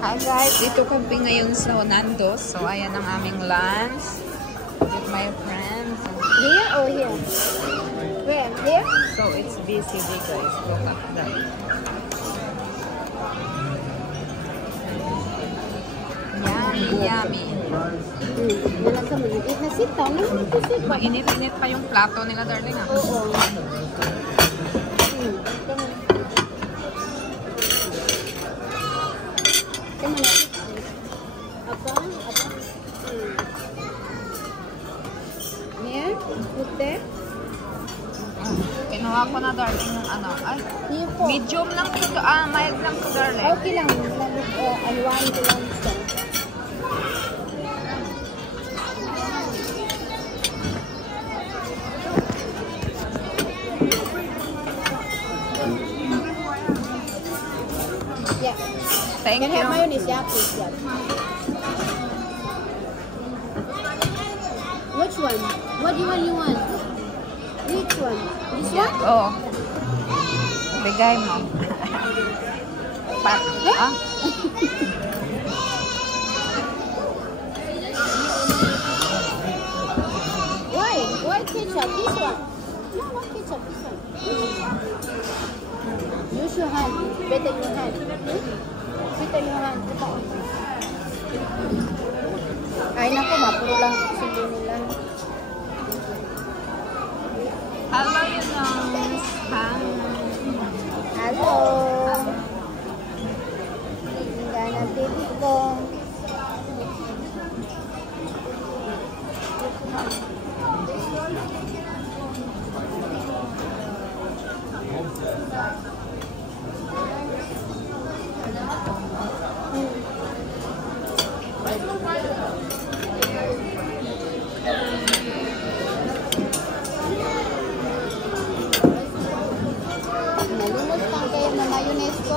Hi guys, ito kami ngayon sa Nando's. So ayan ang aming lunch with my friends. Here or here? Where? Here? So it's busy day guys. Look at that. Yummy, yummy. Wala ka mag-eat na sit down. Naman mag-sit. Mainit-init pa yung plato nila darling ah. Oo. Here? Put there? Kinuha ko na darling yung ano. Ay, Here po. medium lang to. Mild lang to darling. Okay lang. Alwan ko lang ito. Yeah. Thank Can you. have mayonnaise, yeah, please. Yeah. Which one? What do you want? Which one? This one? Oo. Bigay mo. Pat. Ah? Why? Why ketchup? This one? No, not ketchup. This one. Use your hand. Better your hand. Better your hand. Ay, naku, mapuro lang sige nila. Hello, you know. Hi. Hello. Tingnan ang baby ko. Nalimot lang kayo na mayonnaise ko.